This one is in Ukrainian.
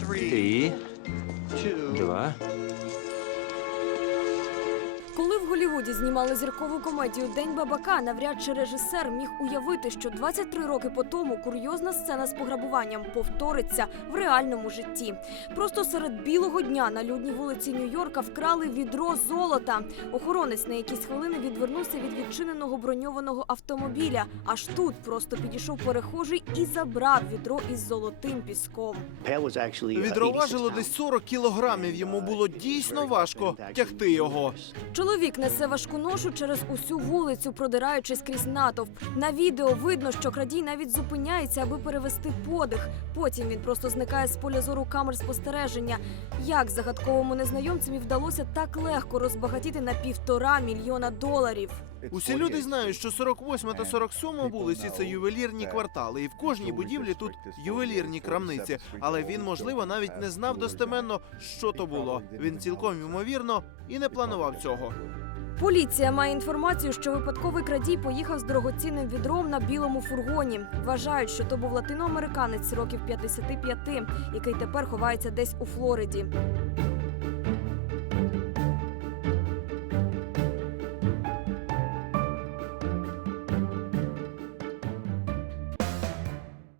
Три, два. Голлівуді знімали зіркову комедію День бабака, навряд чи режисер міг уявити, що 23 роки по тому курйозна сцена з пограбуванням повториться в реальному житті. Просто серед білого дня на людній вулиці Нью-Йорка вкрали відро золота. Охоронець на якісь хвилини відвернувся від відчиненого броньованого автомобіля. Аж тут просто підійшов перехожий і забрав відро із золотим піском. Відро важило десь 40 кілограмів. Йому було дійсно важко тягти його. Чоловік несе важку ношу через усю вулицю, продираючись крізь натовп. На відео видно, що крадій навіть зупиняється, аби перевести подих. Потім він просто зникає з поля зору камер спостереження. Як загадковому незнайомцеві вдалося так легко розбагатіти на півтора мільйона доларів? Усі люди знають, що 48 та 47 вулиці це ювелірні квартали, і в кожній будівлі тут ювелірні крамниці. Але він, можливо, навіть не знав достеменно, що то було. Він цілком ймовірно і не планував цього. Поліція має інформацію, що випадковий крадій поїхав з дорогоцінним відром на білому фургоні. Вважають, що то був латиноамериканець років 55, який тепер ховається десь у Флориді.